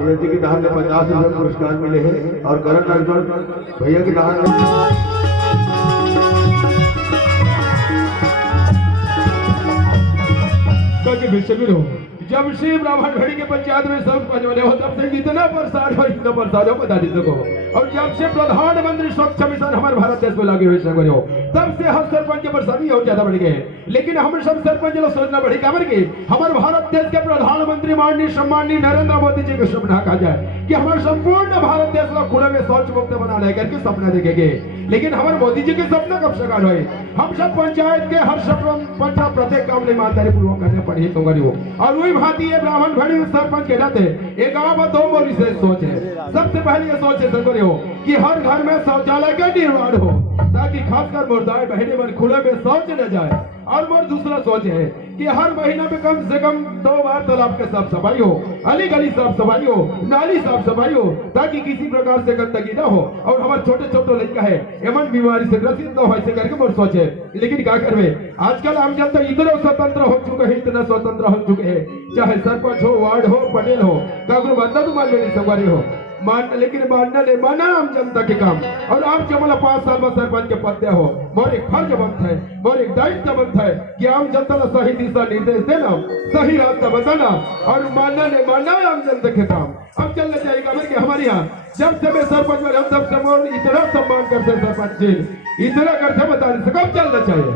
भैया जी की दान में 50 रुपए पुरस्कार मिले हैं और करण अर्जुन भैया की दान में जब से ब्राह्मण भड़ी के पंचायत में सरपंच बने हो तब से इतना परेशान हो बता दी सको। और जब से प्रधानमंत्री स्वच्छ मिशन हमारे भारत देश में लागे हुए बने हो तब से हम सरपंच की परेशानी और ज्यादा बढ़ गए। लेकिन हम सब सरपंच लोग सोचना बढ़ी काबर की हमारे भारत देश के प्रधानमंत्री माननीय सम्माननीय नरेंद्र मोदी जी का सपना कहा जाए कि हमारे संपूर्ण भारत देश को खुले में शौच मुक्त बना लेकर के सपना देखेंगे। लेकिन हमारे मोदी जी के सपना कब साकार हुए? हम सब पंचायत के हर सपना प्रत्येक काम में ईमानदारी पूर्वक करने पड़ी तो करियो। और वही भांति ये ब्राह्मण भड़ी सरपंच के नाते एक गाँव में 2 मोरी से सोच है। सबसे पहले ये सोच है संगरियो कि हर घर में शौचालय का निर्माण हो ताकि खासकर मुर्दाएं बहने पर खुले में शौच न जाए। और मोर दूसरा सोच है कि हर महीना में कम से कम 2 बार तालाब के साफ सफाई हो, अली गली साफ सफाई हो, नाली साफ सफाई हो ताकि किसी प्रकार से गंदगी न हो और हमारे छोटे छोटे लड़का है एवं बीमारी से ग्रसित न हो ऐसे करके मोर सोच है। लेकिन क्या करवे आजकल हम जनता इतना स्वतंत्र हो चुके हैं, इतना स्वतंत्र हो चुके हैं, चाहे सरपंच हो, वार्ड हो, पटेल हो, कागरू बंदा तो मान लेनी संगवारी हो लेकिन मानना नहीं माना हम जनता के काम। और आप जब 5 साल में सरपंच के पद हो मोर एक फर्ज बनता है, मोर एक दायित्व बनता है कि आम जनता को सही दिशा निर्देश देना, सही रास्ता बताना और मानना नहीं मानना आम जनता के काम। अब चलना चाहिए कि हमारे यहाँ जब से मैं सरपंच में तब से मोर इतना सम्मान करते सरपंच जी इतना करते बता नहीं कब चलना चाहिए।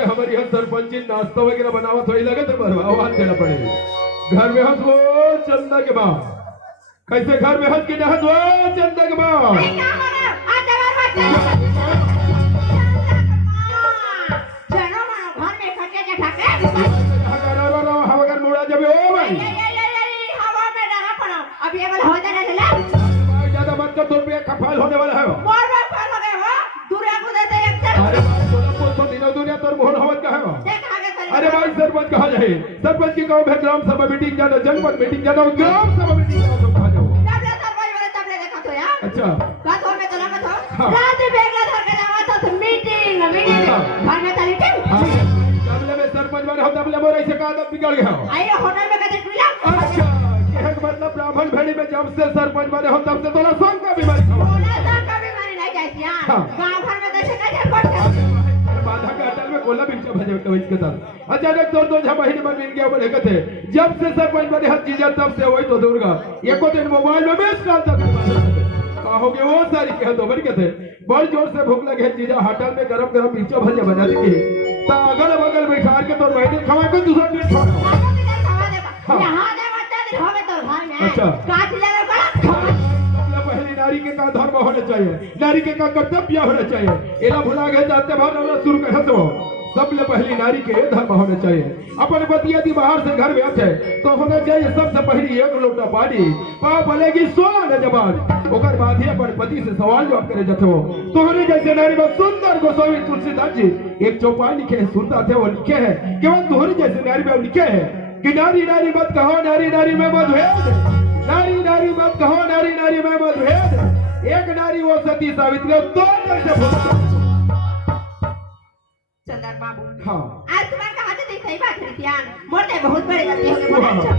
हमारी यहाँ सरपंच नाश्ता वगैरह बनावत हो लगे तो आवाज देना पड़ेगा। घर में हंस वो चंदा के बाद कैसे घर में हंस के हंस वो चंदा के बाद अगर मुड़ा जब ओ भाई ज्यादा मत कर 2 रुपया खफाल होने वाला है। अरे भाई सरपंच कहा जाए सरपंच की गांव में ग्राम सभा मीटिंग जाना, जनपद मीटिंग जाना, ग्राम सभा मीटिंग जाना सब कहा जाओ। अच्छा रात में बेगला धर के जावा तो मीटिंग घर में चली थी तबले में सरपंच बने हो तबले मोर ऐसे का आदत बिगड़ गया हो आइए होटल में कदे पीला। अच्छा ये मतलब ब्राह्मण भेड़ी में जब से सरपंच बने हो तब से तोला संग का बीमारी नहीं जाती यार गांव घर में देखे का पड़ता बाधा के अटल में कोला बिंचा भजे के साथ अचानक तो 2 महीने में मिल गया बोले कहते जब से सरपंच बने हर चीज तब से वही तो दुर्गा एको दिन मोबाइल में बेच काल तक कहोगे वो सारी कह दो बड़ी कहते बड़ी जोर से भूख लगे चीज होटल में गरम गरम बिंचा भजे बना देंगे तो अगल बगल बैठा के तो महीने खवा के दूसरा दिन छोड़ यहां दे बच्चा दिन होवे तो घर में अच्छा काट ले पहली नारी के का धर्म होना चाहिए, नारी के का कर्तव्य होना चाहिए। एला भुला गए जाते भाव शुरू कर हंसो सबले पहली नारी के धर्म होना चाहिए। अपन पति यदि बाहर से घर में आते तो होना चाहिए सबसे पहली 1 लोटा पानी पाव भलेगी 16 न जबान ओकर बाद ही अपन पति से सवाल जवाब करे जाते हो। तोहरे जैसे नारी में सुंदर गोस्वामी तुलसीदास जी एक चौपाई लिखे सुनता थे वो लिखे है केवल तोहरे जैसे नारी में लिखे है कि नारी नारी मत कहो, नारी नारी में मतभेद, नारी नारी मत कहो, नारी नारी में मतभेद, एक नारी वो सती सावित्री 2 कैसे चंदर बाबू। हाँ आज तुम्हारे कहा थे सही बात है ध्यान मोटे बहुत बड़े लगते हो बहुत अच्छा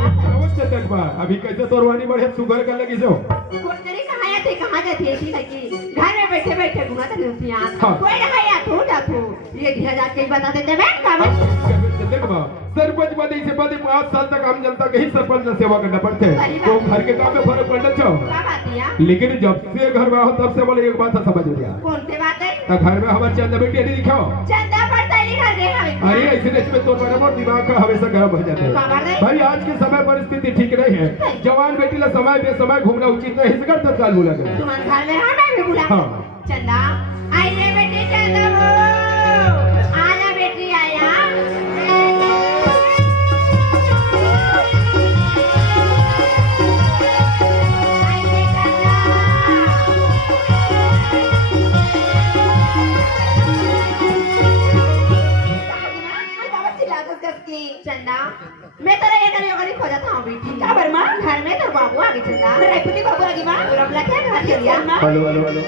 चंदर बा अभी कैसे तोरवानी बढ़े सुगर कर लगी जो कोई कहां जाती है थी कि घर में बैठे बैठे घुमाते रहती हैं कोई ना या तू जा तू ये 2000 के बता देते मैं काम देख बा सरपंच बने से बड़े 5 साल तक हम जनता के ही सरपंच से सेवा करना पड़ते है तो घर के काम में फर्क पड़ना चाहिए। लेकिन जब से घर में हो तब से बोले एक बात समझ लिया कौन सी बात है तो घर में हमारे चंदा बेटी नहीं दिखाओ चंदा पड़ता ही लिखा दे हमें अरे ऐसे में तो बराबर दिमाग का हमेशा गर्म हो जाता है भाई। आज के समय परिस्थिति ठीक नहीं है, जवान बेटी ला समय बेसमय घूमना उचित नहीं, इसका तत्काल बुला गया तुम्हारे घर में हमें भी बुला चंदा आई चंदा मैं तेरा ये करियो करी खोजा था बेटी क्या बर मां घर में तो बाबू आ गए चंदा रायपुरी बाबू आ गई मां और अब क्या घर के लिया मां हेलो हेलो हेलो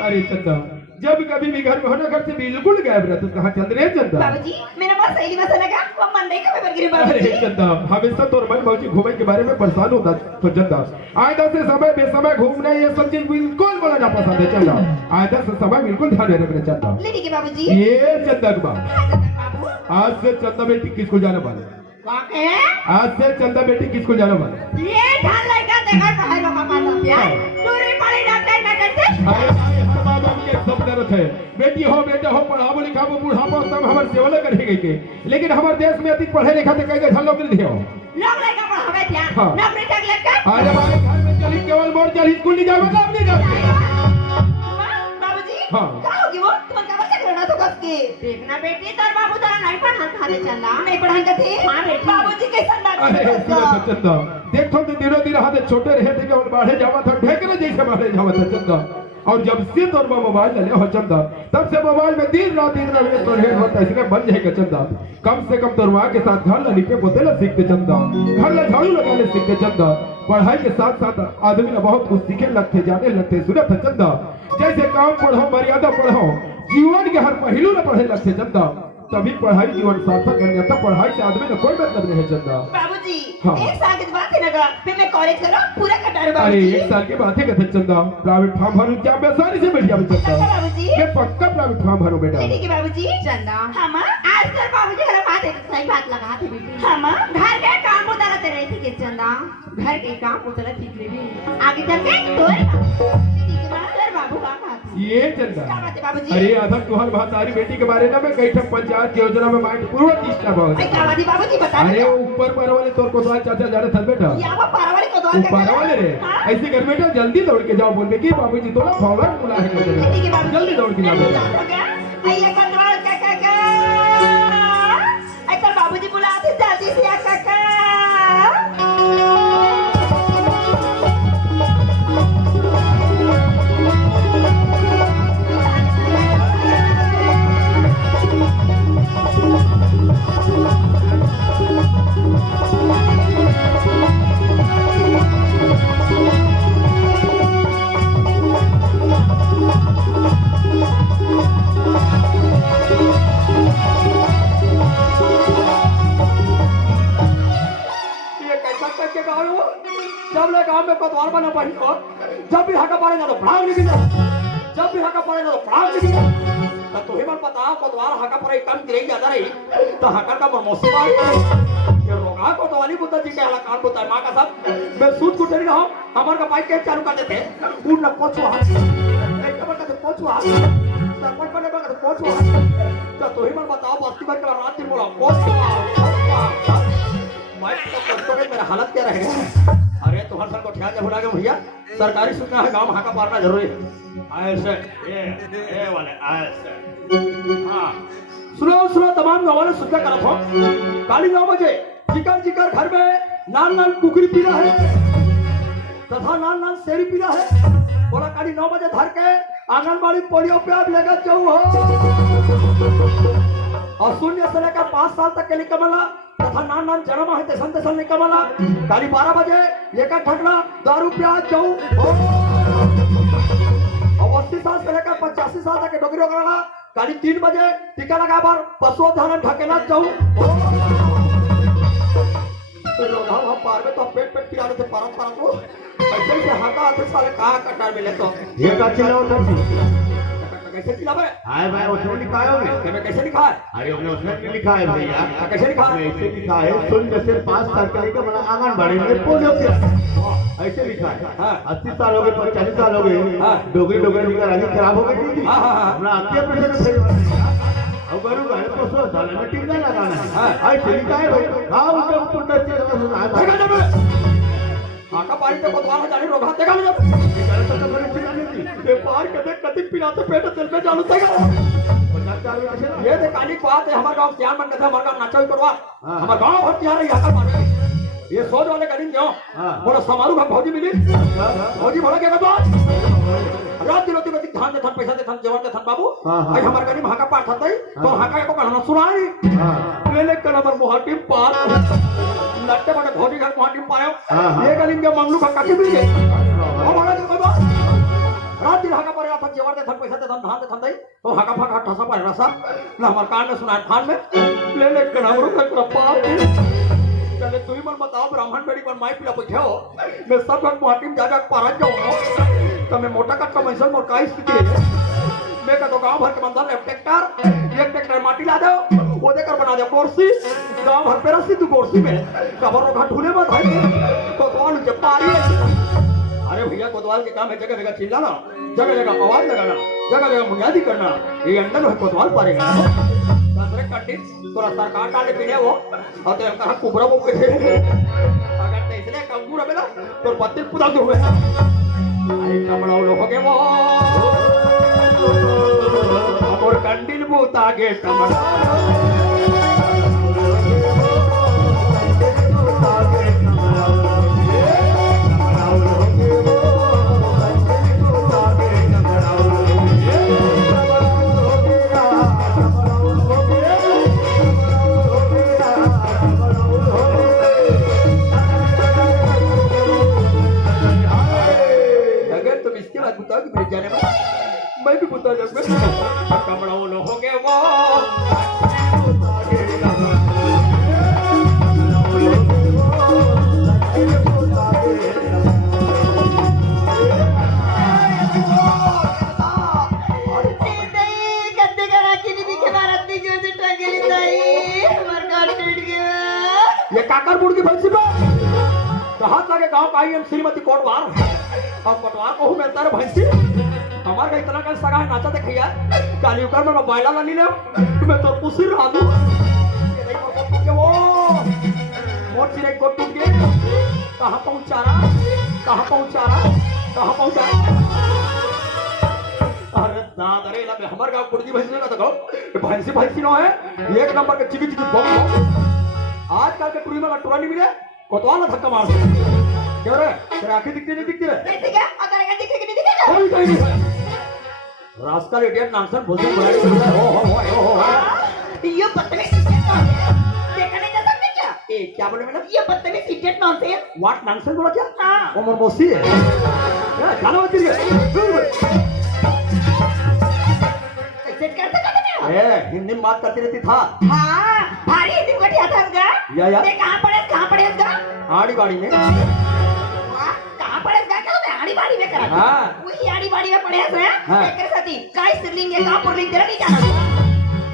अरे चंदा जब कभी भी घर में होना घर से बिल्कुल गायब रहता कहाँ चल रहे चंदा बाबूजी मेरा मां सहेली में लगा वो मंडे का पेपर गिरे अरे बाबूजी चंदा हमेशा तो मन मौजी घूमने के बारे में परेशान होता तो चंदा आयदा से समय बेसमय घूमना ये सब चीज बिल्कुल बोला ना पसंद है चंदा आयदा से समय बिल्कुल ध्यान रखना चंदा लेडी के बाबूजी ये चंदा के बात बाबू आज से चंदा बेटी किसको जाने वाले वाके आज से चंदा बेटी किसको जाने वाले ये ढाल लगा देखा बाहर का माता प्यार दूरी पड़ी डॉक्टर डॉक्टर से अरे भाई हर माँ बाप की एक सपना रहता है बेटी हो बेटा हो पढ़ाबो लिखाबो बुढ़ापो सब हमारे सेवा करे गई के लेकिन हमारे देश में अधिक पढ़े लिखा तो कई गए नौकरी दियो लोग लड़का पढ़ावे क्या हाँ। नौकरी तक लड़का अरे भाई घर में चली केवल मोर चली स्कूल नहीं जावे ना नहीं जावे बाबूजी हाँ। क्या होगी वो तुम क्या बच्चा करना तो कस के देखना बेटी तेरा बाबू तेरा नहीं पढ़ा था रे चंदा नहीं पढ़ा के थे हां बेटी बाबूजी के संग अरे सुनो तो चंदा देखो तो दिनों दिन हाथ छोटे रहे थे कि बाढ़े जावा था ढेकरे जैसे बाढ़े जावा था चंदा और जब से तोर मोबाइल ले हो चंदा तब से मोबाइल में दिन रात तो रेड होता इसलिए बन जाएगा चंदा कम से कम तोर माँ के साथ घर ला लिखे पोते ला सीखते चंदा घर ला झाड़ू लगाने सीखते चंदा पढ़ाई के साथ साथ आदमी ना बहुत कुछ सीखे लगते जाने लगते सुने थे चंदा जैसे काम पढ़ो मर्यादा पढ़ो जीवन के हर पहलू में पढ़े लगते चंदा तभी पढ़ाई जीवन सार्थक करने तब पढ़ाई से आदमी का कोई मतलब नहीं है चंदा बाबूजी हाँ। एक साल की बात है ना फिर मैं कॉलेज करो पूरा कटार अरे बाबूजी एक साल की बात है कहते चंदा प्राइवेट फॉर्म भरो क्या मैं आसानी से बैठ जाऊँ चंदा बाबूजी ये पक्का प्राइवेट फॉर्म भरो बेटा ठीक है बाबूजी चंदा हम आज कल बाबूजी हर बात है सही बात लगा थे बेटी हम घर के काम उतरते रहे थे के चंदा घर के काम उतरते ठीक रही आगे चल के तो ठीक है बाबू का बात ये चंदा क्या बात है बाबूजी अरे आधा तुहर भातारी बेटी के बारे में कई ठप पंचायत योजना में माइंड पूरा डिस्टर्ब हो भाई क्या बात है बाबूजी बता अरे वो ऊपर पर वाले तोर को चाचा जा रहे थे बेटा या वो पारावाली को दौड़ ऊपर वाले रे ऐसे कर बेटा जल्दी दौड़ के जाओ बोलते कि बाबूजी तो ना फौरन बुला है ठीक है बाबूजी जल्दी दौड़ के जाओ बेटा आइए कंट्रोल काका ऐसा बाबूजी बुलाते जल्दी से आ काका जब ले गांव में कोतवाल बना पड़ी हो जब भी हका पड़े ना तो पढ़ाओ लिखी जा जब भी हका पड़े ना तो पढ़ाओ लिखी जा तो तुम्हें मन पता कोतवाल हका पड़े काम गिरे ज्यादा रही तो हका का मौसम आ ये रोगा कोतवाली बुद्धा जी के हला कान बुद्धा मां का सब मैं सूट को ठहरी रहा हमार का बाइक के चालू कर देते उन न कोचो हाथ एक कबर का कोचो हाथ सरपंच बने बगा तो कोचो हाथ तो तुम्हें मन बताओ बस्ती भर का रात दिन बोला कोचो मैं तो मेरा हालत क्या रहेगा अरे तुम्हारे सर को ठिया जब भुला के भैया सरकारी सूचना है गांव हाका पारना जरूरी है ऐसे ये वाले ऐसे हाँ सुनो तमाम गांव वाले सूचना करत हो काली 9 बजे जिकर घर में नान कुकरी पीना है तथा नान शेरी पीना है बोला काली 9 बजे धर के आंगनबाड़ी पोलियो पे आप लेकर जाऊ हो और 0 से लेकर 5 साल तक के लिए कमला तथा नान जन्म है देशन देशन नहीं कमला काली 12 बजे एक ठगना दारू प्याज जाऊ और 80 साल से लेकर 85 साल तक के डोगरी करना काली 3 बजे टीका लगा बार पशु ध्यान ढकेला जाऊ तो लोग हम पार में तो पेट पिराने से पारा को ऐसे से हाथा हाथ साले कहां कटार मिले तो ये का चिल्लाओ था कैसे चिल्लावे आए भाई उसमें लिखा है कि मैं कैसे लिखा है अरे हमने उसमें लिखा है भैया कैसे लिखा है ऐसे लिखा है 0 से 5 साल का लेकर बड़ा आंगनबाड़ी में पोलियो पिला ऐसे लिखा है हाँ। 80 साल हो गए 45 साल हो गए हाँ। डोगरी निकल आगे खराब हो गई थी हाँ, हाँ, हाँ। अपना 80% सही बात है अब गरु गाने को 100 साल में टीका लगाना है हाँ। ऐसे लिखा है भाई हां उनके ऊपर टच करना देखा है जब आका पारी तो कोतवाल जाने रोगा देखा जब व्यापार कदे कति पिलाते पेट दिल में जानो देखा ये दे काली बात है हमारे गांव त्यान मन कथा हमारे गांव नाचा करवा हमारे गांव हर त्यान है यहाँ का ये सोच वाले करीम क्यों हाँ। बोला समारू का भौजी मिली भौजी बोला क्या बात रात दिन होती धान दे थन पैसा दे थन जवान दे थन बाबू हाँ, हाँ। आज हमारे करीम हाका पाठ था तो हाका को कहना सुनाई हाँ। ले ले कर नंबर मोहाटी पार लट्टे बड़े भौजी घर मोहाटी पायो हाँ, हाँ। ये करीम के मंगलू का काटी मिल गए वो बोला क्या बात रात दिन हाका पर था जवान दे थन पैसा दे थन धान दे थन दई तो हाका फाका ठसा पर रसा ना हमारे कान ने सुनाया थान में ले ले कर नंबर पार चले तू ही मन बताओ ब्राह्मण बेड़ी पर माई पिला बैठे हो मैं सब घर गुवाहाटी में जा पारा जाऊँ तो मैं मोटा कट्टा मैसल मोर का स्थिति है मैं का तो गांव भर के बंदा लेफ्ट ट्रैक्टर माटी ला दो वो देकर बना दे कुर्सी गांव भर पे रस्सी तू कुर्सी में कबर रोगा ढूले मत भाई कोतवाल के पारी अरे भैया कोतवाल के काम है जगह जगह चिल्लाना जगह जगह आवाज लगाना जगह जगह बुनियादी करना ये अंदर है कोतवाल पारेगा दूसरे कट्टी तोरा सरकार डाले पीड़े वो और तेरे कहा कुबरा वो के अगर ते इसने कंगूर बेला तो पत्ते पुदा दो हुए अरे कमड़ाओ लोगों के वो और कंडिल बूता के कमड़ा मैं भी बुता जग में कमड़ाओ लोगों के वो ये काकर बुड़ की भैंसी पे कहाँ जाके गांव का आई श्रीमती कोटवार और कोटवार को मिलता है भैंसी हमारे का इतना का सगा है नाचा देखिया काली उकर में मोबाइल ला ली ले मैं तो पुसी रहा दूं ये नहीं पता कि वो मोर चिरे को टूट गए कहां पहुंचा रहा अरे दादा रे ला हमारे गांव कुड़की भैंसी का देखो भैंसी नो है एक नंबर के चिकी बम आजकल के टूरी में टुरा नहीं मिले कोतवाल धक्का मार क्यों रे तेरे आंखें दिखती नहीं दिखती रे दिखेगा अगर क्या दिखेगा नहीं दिखेगा कोई नहीं रास्ता इडियट नॉनसेंस बोलते बुलाई हो ये बदतमीज देखा नहीं जा सकते क्या ए क्या बोले मैडम ये बदतमीज इडियट नॉनसेंस व्हाट नॉनसेंस बोला क्या हाँ वो मोर मौसी है गाना बज रही सेट करते करते ए हिंदी में बात करती रहती था हाँ भारी हिंदी में बैठा था उसका या ये कहाँ पड़े उसका आड़ी बाड़ी में कहाँ पड़े उसका क्या होता है आड़ी बाड़ी में करा हाँ। वही आड़ी बाड़ी में पड़े हैं हाँ। एक साथी काय स्त्रीलिंग है कहाँ पुल्लिंग तेरा नहीं जाना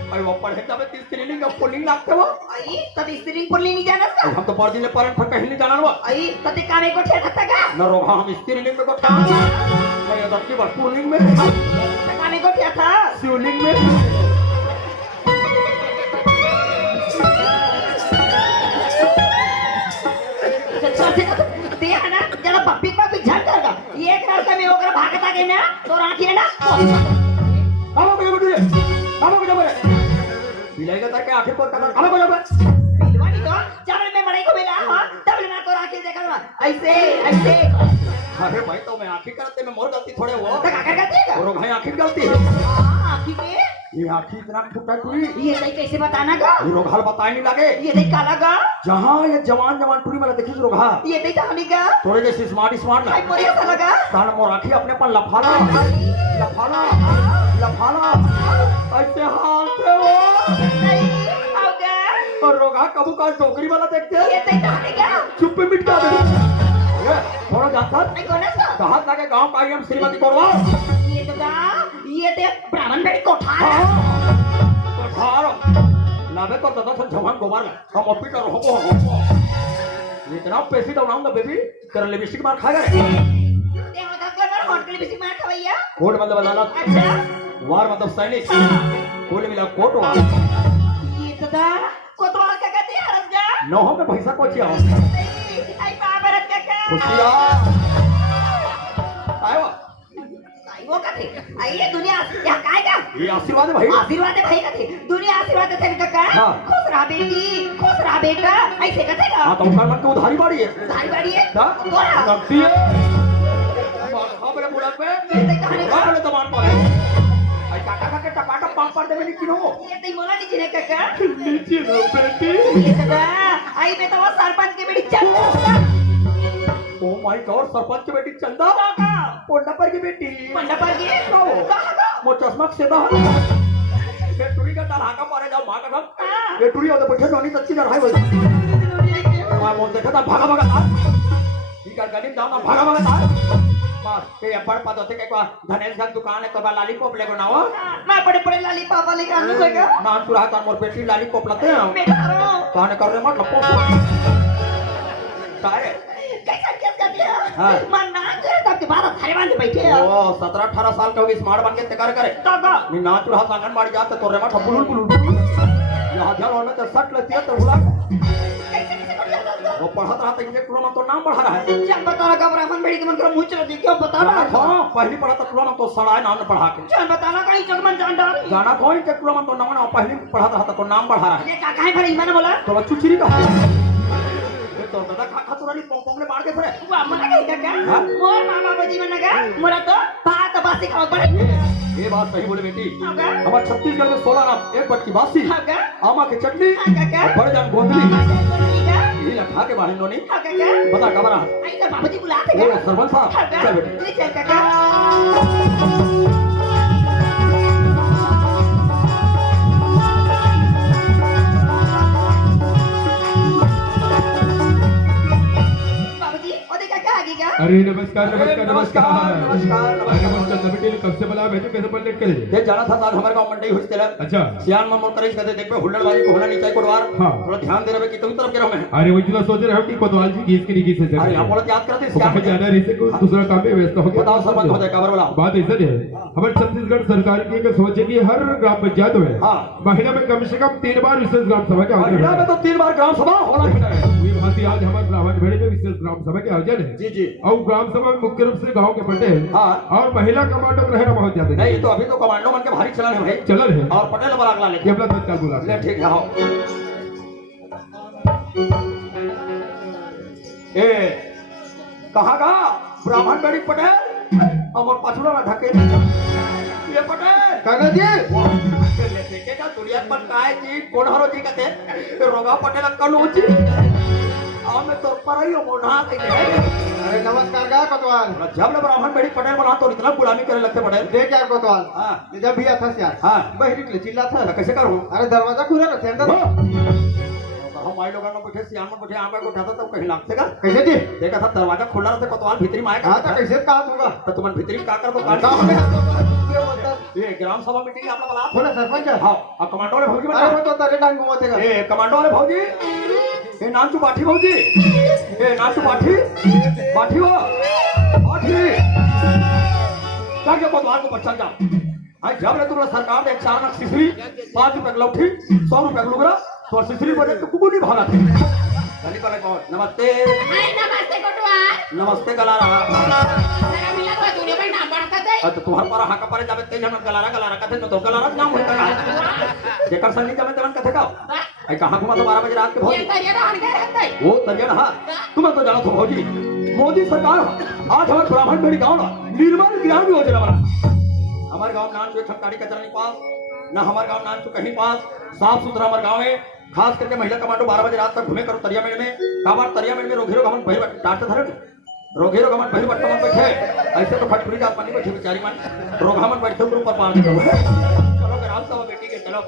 अरे वो पढ़े तब स्त्रीलिंग का पुल्लिंग लागते वो आई तब स्त्रीलिंग पुल्लिंग नहीं जाना उसका हम तो पढ़ दिन पर कहीं नहीं जाना वो आई तब काम एक कोठे था क्या न रोगा हम स्त्रीलिंग में को था मैं ये दक्की बार पुल्लिंग में काम एक कोठे था शिवलिंग में ना जरा पप्पी का भी झट करगा एक रास्ते में होकर भागत आ गए ना तो राखी है ना बाबा को जब बिलाएगा ताकि आखिर को कदर बाबा को जब बिलवानी तो चावल में मड़ई को मिला हां तब ना तो राखी देखा ऐसे अरे भाई तो मैं आखिर करते में मोर गलती थोड़े वो तो क्या करती है और भाई आखिर गलती है आखी के ये आखिर इतना फुटा टूरी ये सही कैसे बताना गा ये रोघाल बताए नहीं लगे ये देख काला गा जहाँ ये जवान टूरी वाला देखिस रोघा ये देख कहानी गा थोड़े जैसे स्मार्ट भाई ना बढ़िया सा लगा कान मोर आखी अपने पर लफाला ऐसे हाथ है वो नहीं आओगा और रोघा कबू का टोकरी वाला देखते हैं ये देख कहानी गा चुप पे मिट दे ये थोड़ा जाता नहीं कौन है इसका कहाँ जाके गांव का आईएम श्रीमती कोरवा ये तो गा ये देख ब्राह्मण बेटी कोठार लावे तो दादा सब जवान गोबर हम ऑफिसर हो इतना पैसे दौड़ाऊंगा बेबी तेरा लिपस्टिक मार खाएगा रे ये होता क्या मैं होट के लिए बिस्किट मार खवैया कोट मतलब अदालत अच्छा वार मतलब सैनिक कोले मिला कोट वार ये तो दा कोतवाल का कहते हैं हरस गा नौ में पैसा कोचिया आई बाबरत का खुशिया आयो आई वो वो कथे ये दुनिया क्या काएगा ये आशीर्वाद है भाई। आशीर्वाद है भाई कथे दुनिया आशीर्वाद है तेरे का हाँ। खुश रहा बेटी खुश रहा बेटा ऐसे कथे ना हाँ तो उनका मन को उधारी बाड़ी है। धाई बाड़ी है हाँ? तोरा नकदी है। हाँ मेरे बुढ़ा पे ये कहानी हाँ मेरे तमान पर आई काका के टपाटा पाप पर दे मेरी किनो ये तई बोला नहीं जिने काका नीचे रो बेटी। ये दादा आई में तो वो सरपंच के बेटी चल ओ माय गॉड सरपंच की बेटी चंदा पोंडा पर की बेटी पंडा पर के कहां मो चश्मा से दा ये टुरी का ताल हाका मारे जाओ मां का सब ये टुरी होते बैठे नोनी तच्ची ना हाय बोल मैं मोन देखा था भागा भागा था ठीक है गली जाओ ना भागा भागा था बस ये पड़ पा होते के धनेश का दुकान है तो बा लॉलीपॉप लेको ना हो मैं बड़े बड़े लाली पापा लेके आने लगा ना तू रहा था मोर बेटी लॉलीपॉप लाते हैं मैं करो कहने कर रहे मत लपो काय कैसा क्या कर दिया हाँ। मन ना करे तब के बाद थारे बांध बैठे हो ओ 17-18 साल का होगी स्मार्ट बन के तैयार करे तब नी ना तू रहा आंगन बाड़ी जाते तो रे मत बुलुल बुलुल ये हजार और में तो सट लेती है तो बुला वो पढ़त रहा था इंजेक्ट में तो नाम बढ़ा रहा है जब बता रहा ब्राह्मण बेड़ी के मन कर मुंह चला दी क्यों बता रहा हां पहली पढ़ा था में तो सड़ाए नाम ने पढ़ा के चल बताना कहीं जगमन जान डाल जाना कोई के में तो नाम ना पहली पढ़ा था तो नाम बढ़ा रहा है ये काका है पर ईमान बोला तो चुचरी का ये तो दादा खा तुरानी पोंपोंग ले मार के फिरे वो मना कहीं काका हाँ? मोर मामा बाजी में नगा मोरा तो भात बासी खाओ बड़े ये बात सही बोले बेटी काका हमारे छत्तीसगढ़ में 16 नाम एक बटकी बासी काका आमा की चटनी काका और बड़े जान गोंदली काका ये लखा के बाहर नोनी काका बता कब रहा आई तो बाबूजी बुलाते हैं ओ सरपंच साहब काका चल बेटी ले चल काका बाबूजी ओ देखा क्या आगे क्या अरे नमस्कार नमस्कार नमस्कार नमस्कार अरे मुझे तो बेटी कब से बुला भेजो कैसे पढ़ करे ये जाना था आज हमारे गांव मंडी हुई तेरा अच्छा सियान में मोर करे कहते देख पे हुल्लड़बाजी को होना नहीं चाहिए कोडवार हाँ। थोड़ा ध्यान दे रहे कि तुम तरफ के रहो मैं अरे वो जिला सोच रहे हो कि कोतवाल जी गीस की निगी से अरे आप बोलते याद करते वो कहीं सियान जाना रही से कोई दूसरा काम में व्यस्त हो गया बताओ सरपंच हो जाए खबर बोला बात ऐसा है हमारे छत्तीसगढ़ सरकार की एक सोचे कि हर ग्राम पंचायत में हाँ। महीना में कम से कम 3 बार विशेष ग्राम सभा के आयोजन हरियाणा में तो 3 बार ग्राम सभा होना चाहिए हुई भांति आज हमारे ब्राह्मण भेड़ी में विशेष ग्राम सभा के आयोजन है जी जी और ग्राम सभा में मुख्य रूप से गांव के पंडे हाँ। और महिला कमांडो रहना बहुत ज्यादा है नहीं तो अभी तो कमांडो मन के भारी चलन है भाई चलन है और पटेल वाला अगला ये लेके अपना तत्काल बुला ले ठीक है आओ ए कहाँ का ब्राह्मण बेड़ी पटेल और पछुड़ा ना ढके ये पटेल काका जी ले देखेगा दुनिया पर काय जी कोण हरो जी कहते रोगा पटेल कनु जी और मैं तो पर ही मोढ़ा के अरे नमस्कार का कोतवाल जब ले ब्राह्मण बेड़ी पटेल बना तो इतना गुलामी करे लगते पटेल देख यार कोतवाल हाँ जब भी आता यार हाँ बहरी के लिए चिल्ला था कैसे करूं अरे दरवाजा खुला रहते अंदर हम आई लोगों ने बैठे सियान में बैठे आंबा को उठाता तब कहीं लगते का कैसे जी देखा था दरवाजा खुला रहता कोतवाल भीतरी में आया हाँ तो कैसे कहा होगा तो तुम भीतरी का कर तो काट गाँव में मतलब ये ग्राम सभा मीटिंग आप लोग बुला बोला सरपंच हां अब कमांडो वाले भौजी अरे बता वो तो तेरे डांग घुमाते का ए कमांडो वाले भौजी ए नाम तू बाठी भौजी ए नाम तू बाठी बाठी हो बाठी जाके कोतवाल को बच्चा जा आई जब रे तुम्हारा सरकार ने 4 लाख सिसरी 5 रुपए लौठी 100 रुपए लुगरा तो सिसरी बजे तो कुकू नहीं भागा थे गली वाले कौन नमस्ते हाय नमस्ते कोटवा नमस्ते गलारा जरा मिला तो तूने भाई नाम पढ़ता थे तो तुम्हार पर हाका पर जावे ते जन गलारा गलारा कथे तो गलारा नाम होता है जेकर संगी जावे तवन कथे का आई कहां घुमा तो 12 बजे रात के भौजी ये तरिया रहन गए रहते वो तरिया रहा तुम तो जानो तो भौजी मोदी सरकार आज हमारे ब्राह्मण बेड़ी गांव निर्मल ग्राम योजना बना हमारे गांव नाम जो ठपकाड़ी कचरा नहीं पास ना हमारे गांव नाम जो कहीं पास साफ सुथरा हमारे गांव में खास करके महिला कमांडो 12 बजे रात तक घूमे करो तरिया मेड़ में काबार तरिया मेड़ में रोघेरो गमन बहिर डांटते धरे रोघेरो गमन बहिर बट्टा मन बैठे ऐसे तो फटफुरी जात पानी बैठे बेचारी मन रोघामन बैठे ऊपर पार दे चलो ग्राम सभा बेटी के चलो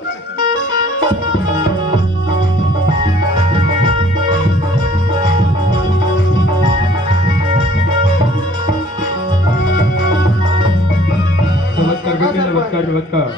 नमस्कार बेटी नमस्कार नमस्कार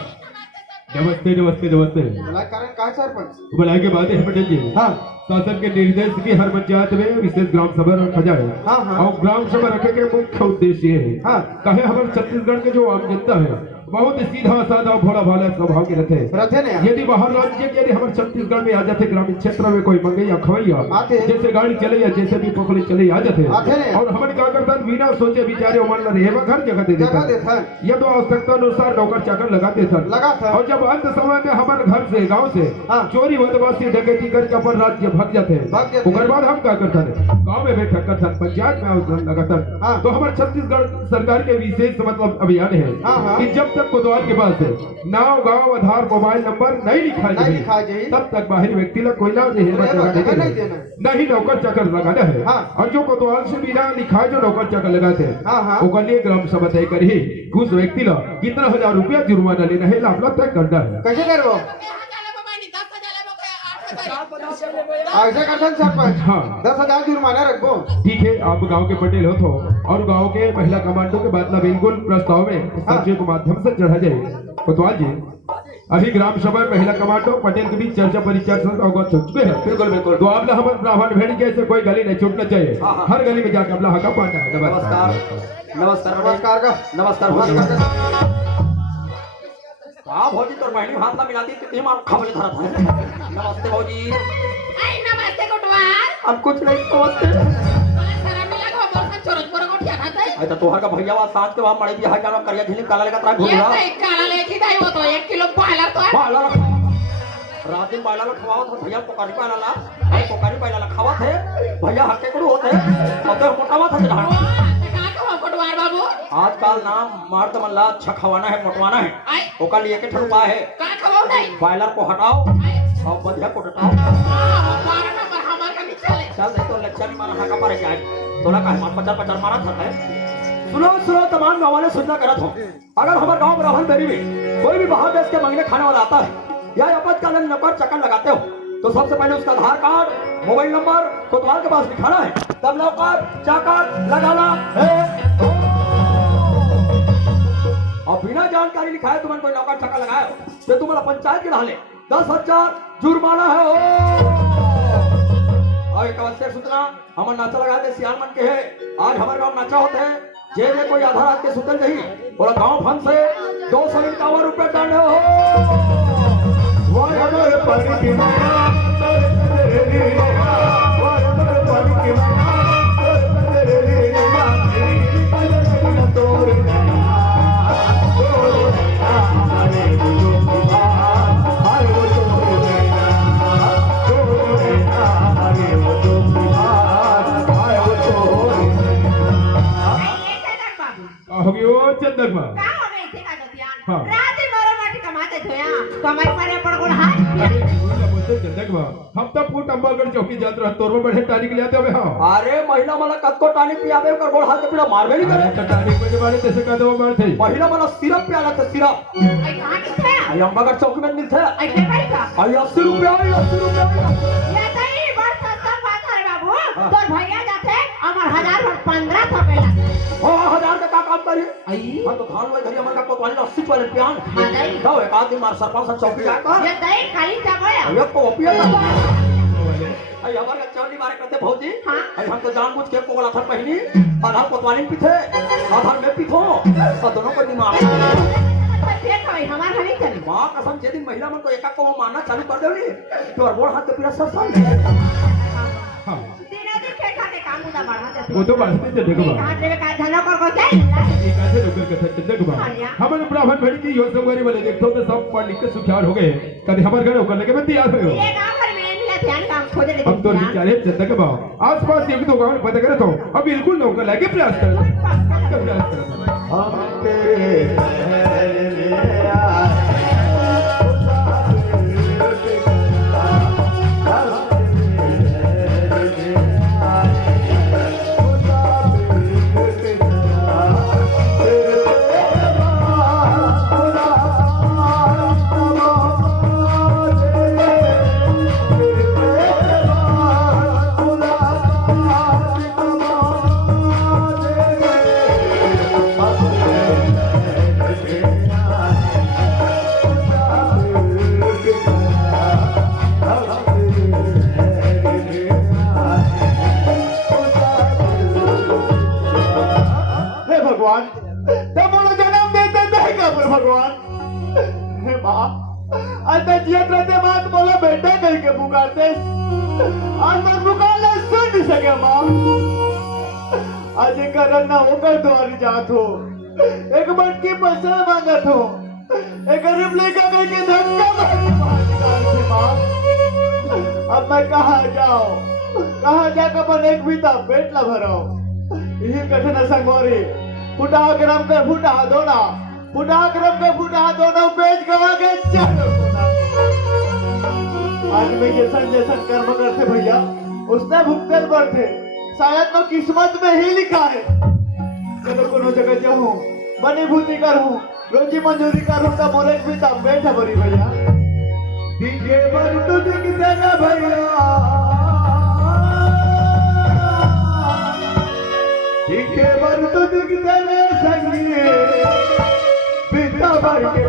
नमस्ते नमस्ते नमस्ते बोला कारण काय सरपंच बुलाए के बाद है पटेल जी हाँ शासन के निर्देश की हर पंचायत में विशेष ग्राम सभा रखा जाए हाँ, हाँ। और ग्राम सभा रखने के मुख्य उद्देश्य ये है हाँ। कहे हमारे छत्तीसगढ़ के जो आम जनता है बहुत सीधा साधा भोला भाला स्वभाव के रहते रहते ने यदि बाहर राज्य के यदि हमारे छत्तीसगढ़ में आ जाते ग्रामीण क्षेत्र में कोई मंगैया खवैया आते। जैसे गाड़ी चले या जैसे भी पकड़े चले आ जाते आते ने। और हमारे क्या करता बिना सोचे बिचारे मन रहे घर जगह दे जगह देता देता या तो आवश्यकता अनुसार नौकर चाकर लगाते थे लगा था। और जब अंत समय में हमारे घर से गांव से हाँ। चोरी बदमाशी डकैती करके अपन राज्य भाग जाते हैं भाग जाते हैं। उसके बाद हम क्या करते हैं गांव में बैठक करते पंचायत में आयोजन लगाता हाँ। तो हमारे छत्तीसगढ़ सरकार के विशेष मतलब अभियान है हाँ, हाँ। कि जब तक कोतवाल के पास है नाव गांव आधार मोबाइल नंबर नहीं लिखा नहीं लिखा जाए तब तक बाहरी व्यक्ति ला कोई नहीं देना। नहीं नौकर चाकर लगाना है हाँ। और जो कोतवाल से बिना लिखा जो नौकर चाकर लगाते हैं हाँ, हाँ। वो लिए ग्राम सभा तय कर ही उस व्यक्ति ला कितना 1000 रुपया जुर्माना लेना है लाभ तय करना है कैसे करो ऐसा करते सरपंच हाँ। 10,000 जुर्माना रखो ठीक है आप गांव के पटेल हो तो और गांव के महिला कमांडो के बातला बिल्कुल प्रस्ताव में संचय के माध्यम से चढ़ा जाए कोतवाल जी अभी ग्राम सभा में महिला कमांडो पटेल के बीच चर्चा परिचर्चा अवगत हो चुके हैं बिल्कुल बिल्कुल तो आप हमारे ब्राह्मण भेड़ी के ऐसे कोई गली नहीं छूटना चाहिए हाँ, हाँ। हर गली में जाकर अपना हका पाना है नमस्कार नमस्कार नमस्कार का नमस्कार भौजी हाँ भौजी तोर बहनी हाथ ला मिला दी कितनी मार खबरे धरा था नमस्ते भौजी आई नमस्ते कोटवाल अब कुछ नहीं नमस्ते सारा मिला को बरसा चोरज पर गोठिया खाता है अच्छा तोहर का भैया वा सांझ के बाद मड़े दिया है जानो करिया झिली काला लेका तरा ये घुमला तो काला लेके दाई वो तो 1 किलो बॉयलर तो है बाला रात दिन बाला खवाओ तो भैया पोकारी पाला ला भाई पोकारी पाला खावा थे भैया हक्के कड़ू होते होते मोटावा था जहां कहां का कोटवाल बाबू आजकल नाम मार तो मल्ला अच्छा खवाना है मोटवाना है आई ओका लिए के ठरुपा है का खवाओ नहीं बॉयलर को हटाओ और बढ़िया को हटाओ 12 नंबर हमार का निकले चल दे तो लेक्चर मारा हाका पर जाए तोला का मार 50 मारा था है सुनो तमाम गाँव वाले सूचना करत हो अगर हमारे गांव ब्राह्मण बेरी में कोई भी बाहर देश के मंगने खाने वाला आता है या आपातकालीन नौकर चक्कर लगाते हो तो सबसे पहले उसका आधार कार्ड मोबाइल नंबर कोतवाल के पास दिखाना है तब नौकर चाकर लगाना है और बिना जानकारी लिखाए तुम्हें कोई नौकर चक्कर लगाए तो तुम्हारा पंचायत के डाले 10,000 जुर्माना है और एक आवश्यक सूचना हमारे नाचा लगा दे सियाल मन के है आज हमारे गांव नाचा होते हैं जे में कोई आधार रात के सुतल नहीं और गांव फंड से 251 रुपए दंड हो हो गयो चंदक बा का हो गई थे का गतियान हाँ। रात मारो माटी कमाते थे कमाई मारे पड़ कोन हाथ चंदक बा हम तो फूट अंबागढ़ चौकी जात रह तोरवा बढ़े टाली के लाते होवे हां अरे महिला मला कत्को टानी पियावे कर गोड़ हाथ के पीड़ा मारवे नहीं करे टाली के बारे जैसे का दो मार थे महिला मला सिरप पियाला था सिरप आई कहां के थे आई अंबागढ़ चौकी में मिलते आई के भाई का आई 80 रुपया ये तई बड़ सस्ता बात है बाबू तो भैया जाते हमर 1015 था पहला हो 1000 का काम करी आई हां तो धान वाले घरिया मन का कोतवाली 80 वाले पियान हां दई दो एक आदमी मार सरपंच चौकी जाकर ये दई काली चाबया ये को पिया आई हमार का चौली मारे करते भौजी हाँ। आई हम तो जानबूझ के कोगला थर पहिनी आधार कोतवाली पीथे आधार में पीथो और दोनों को दिमाग फिर भाई हमार हमें चली मां कसम जे दिन महिला मन को एका को मारना चालू कर देवली तो और बोल हाथ के पीड़ा सब सामने हां दिनों दिन के खाते काम उदा बढ़ाते वो तो बढ़ते चंदक बा हाथ रे का धना कर को जाए एक ऐसे लोग कथा चंदक बा हमन ब्राह्मण भेड़ी की योजना वाली वाले देखो तो सब पढ़ लिख के सुखियार हो गए कभी हमारे घर होकर लेके मैं तैयार हो ये गांव भर में मिला ध्यान काम खोज ले अब तो बेचारे चंदक बा आसपास एक दो गांव पता करे तो अब बिल्कुल नौकर लाके प्रयास कर हम तेरे महल में आए अरे जियत रहते बात बोला बेटा कह के पुकारते आज मैं पुकारना सुन नहीं सके माँ आज करन ना होकर द्वार जात हो एक मटकी पैसा मांगत हो एक गरीब लड़का कह के धक्का मार के माँ अब मैं कहाँ जाकर अपन एक बीता पेट ला भराओ यही कठिन संगोरी फुटा क्रम कर फुटा दोना बेच गवा के चलो आज में ये जैसन कर्म करते भैया उसने भुगतल बढ़ते शायद मैं किस्मत में ही लिखा है चलो कोनो जगह जाऊं बनी भूति करूं रोजी मंजूरी करूं तो मोरे भी तब बैठा बड़ी भैया दिखे बर तो दिखते ना भैया दिखे बर तो दिखते ना संगी बिता भर के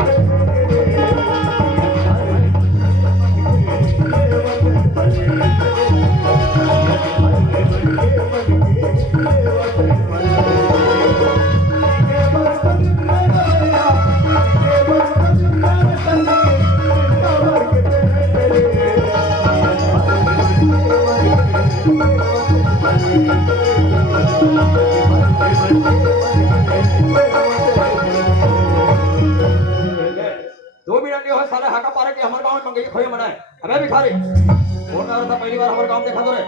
साले हाका पारे के हमारे गांव में मंगई खोए मनाए अबे भिखारी बोल रहा था पहली बार हमारे गांव देखा तो रे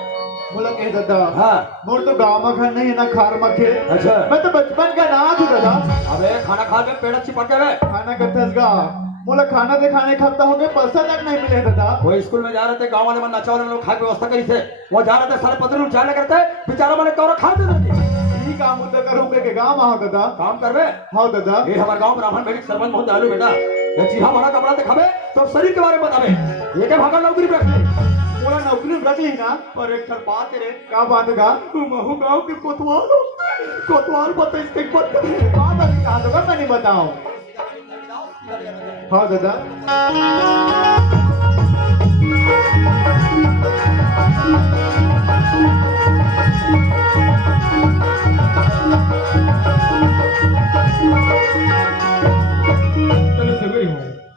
बोला कह दादा हां मोर तो गांव में खाना नहीं ना खार मखे अच्छा मैं तो बचपन का नाच हूं दादा अबे खाना खा के पेड़ चिपक गए खाना कथसगा मोला खाना दे खाने खपता हो गए पैसा तक नहीं मिले दादा वो स्कूल में जा रहे थे गांव वाले मन नचाओ लोग खा के व्यवस्था करी थे वो जा रहे थे सारे पत्थर उछाले करते बेचारा माने कौरा खा दे यही काम उधर करूंगे के गांव आओ दादा काम करबे हां दादा ये हमारे गांव ब्राह्मण बेटी सरपंच बहुत दयालु बेटा ये चीहा वाला कपड़ा दिखावे तो शरीर के बारे में बतावे ये के भागा नौकरी पे रख पूरा नौकरी रख ली ना और एक ठर बात तेरे का बात गा महू गांव के कोतवाल बता इसके बात का बात कहा दोगा मैं नहीं बताऊं हां दादा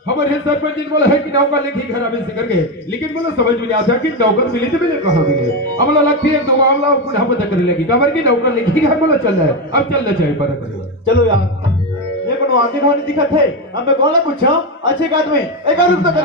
हमारे सरपंच जी बोला है कि नौकर लेके घर आवे से करके लेकिन बोला समझ में नहीं आता कि नौकर मिली तो मिले कहां मिले अब बोला लगती है दो मामला पुनः पता कर लेगी खबर की नौकर लेके घर बोला चल रहा है अब चलना चाहिए पता करो चलो यार ये कोनो आंधी ढोनी दिखत है हमें कौन पूछो अच्छे आदमी एक रुक तो कर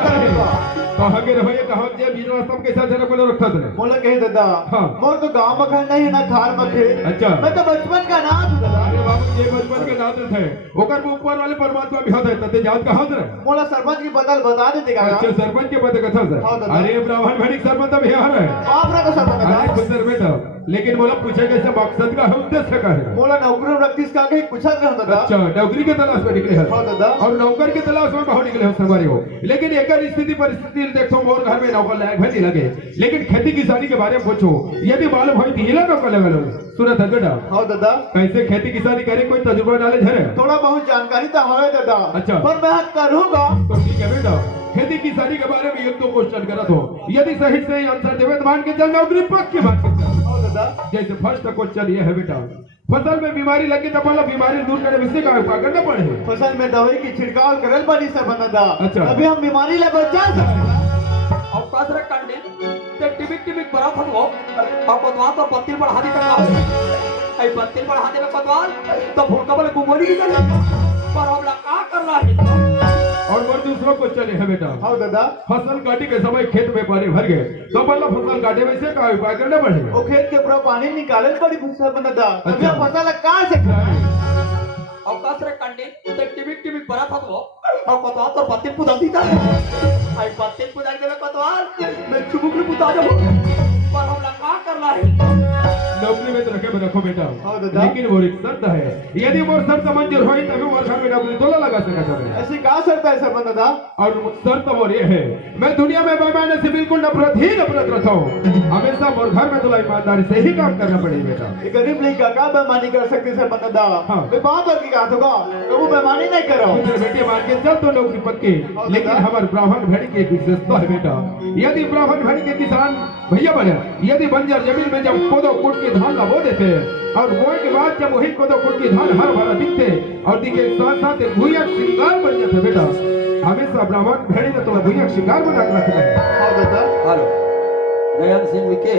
कहां के रहो ये कहां जे बीच रास्ता के साथ जरा को रखा था बोला कहे दादा हाँ। मोर तो गांव में घर नहीं ना खार मखे अच्छा मैं तो बचपन का नाच हूं दादा अरे बाबू ये बचपन के नाते थे ओकर में ऊपर वाले परमात्मा भी हाथ है तते जात कहां से मोला सरपंच की बदल बता देते का अच्छा सरपंच के पता कथा हाँ, सर दादा। अरे ब्राह्मण भड़ी सरपंच अब यहाँ है बाप रे का सरपंच अरे दादा खुद बेटा लेकिन बोला पूछे कैसे मकसद का है उद्देश्य का है मोला नौकरी रखतीस का के पूछा कर दादा अच्छा नौकरी के तलाश में निकले हाँ, हैं दादा। और नौकर के तलाश में बहुत निकले हैं सरकारी हो लेकिन एक स्थिति परिस्थिति देखो मोर घर में नौकर लायक भी लगे लेकिन खेती किसानी के बारे में पूछो यदि मालूम हो ढीला नौकर लगा लो सूरत है बेटा हाँ दादा कैसे खेती किसानी करे कोई तजुर्बा नॉलेज है थोड़ा बहुत जानकारी तो है दादा अच्छा। पर मैं करूंगा तो ठीक है बेटा खेती किसानी के बारे में एक दो क्वेश्चन करत हो यदि सही सही आंसर देवे तो मान के चल नौकरी पक्की मान के चल हाँ दादा जैसे फर्स्ट क्वेश्चन ये है बेटा फसल में बीमारी लगी तो बोला बीमारी दूर करे विषय का उपाय करना पड़े फसल में दवाई की छिड़काव करल बनी सर बनदा अच्छा। अभी हम बीमारी ले बचा सकते अवकाश रे कंडी ते टिबिक बड़ा फटो और पतवार तो पत्ती पर हाथी तक आई पत्ती पर हाथी में पतवार तो भूलका वाले गुगोली की चले पर हम लोग का कर रहा है और और दूसरा क्वेश्चन है बेटा हाँ दादा फसल काटे के समय खेत में पानी भर गए तो बोला फसल काटे में से का उपाय करना पड़े वो खेत के पूरा पानी निकाले बड़ी फसल बनदा अभी हम फसल काट सकते अवकाश रे कंडी ते टिबिक बड़ा फटो और पतवार तो पत्ती पुदा दी था आई पत्ती पुदा के पतवार मैं चुबुक पुदा दे पर हम लोग का कर रहा है नौकरी में तो रखो बेटा हाँ दादा। लेकिन वो एक शर्त है यदि वो शर्त मंजूर हुई तभी वो घर में नौकरी तोला लगा सकता है ऐसी का शर्त है सर बनदा और शर्त वो ये है मैं दुनिया में बेईमानी से बिल्कुल नफरत रखता हूँ हमेशा मोर घर में तुला ईमानदारी से ही काम करना पड़ेगा बेटा ये गरीब लड़का का बेईमानी कर सकते सर बनदा हाँ। वे बाप की बात होगा तो वो बेईमानी नहीं करो मेरे बेटे मान के चल तो नौकरी पक्की हाँ, लेकिन दादा। हमारे ब्राह्मण भेड़ की एक विशेषता है बेटा यदि ब्राह्मण भेड़ के किसान भैया बने यदि बंजर जमीन में जब कोदो कूट के धान बो देते और बोए के बाद जब वही कोदो कूट के धान हर भरा दिखते और दिखे साथ साथ भूया श्रृंगार बन जाते बेटा हमेशा ब्राह्मण भेड़ी ने तुम्हें भूया शिकार बना के रखना है। हाँ दादा। हेलो नयन सिंह विके